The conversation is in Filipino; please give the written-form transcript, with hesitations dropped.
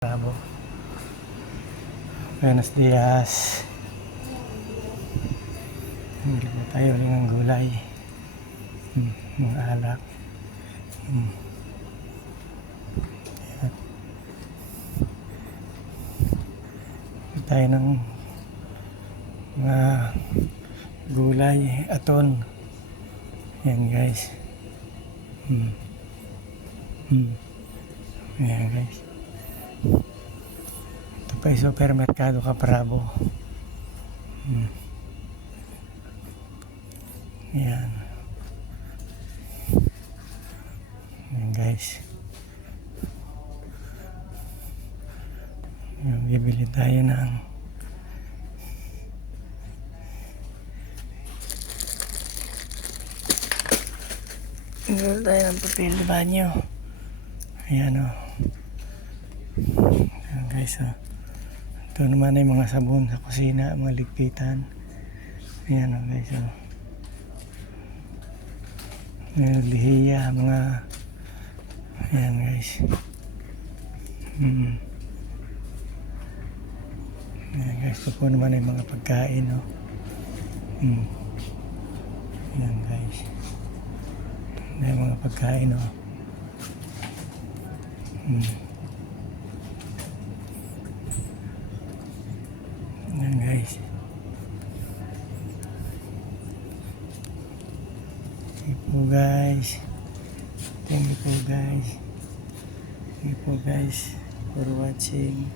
Bravo. Buenos dias. Bili po tayo ng gulay. Mga alak. Yan. Bili tayo ng mga gulay, aton. Yan guys. Yan guys. Ito pa yung supermerkado Kaprabo. Yan. Yan guys. Yan, bibili tayo ng bibili tayo ng papel de banyo. Ayan o. Ayan guys o. Ito naman ay mga sabon sa kusina, mga ligpitan. Ayan o guys o. Ayan, lihiya, mga ayan guys. Ayan guys, ito po naman ay mga pagkain o. Ayan guys. Ayan mga pagkain o. Ayan guys. Thank you guys. Thank you guys for watching.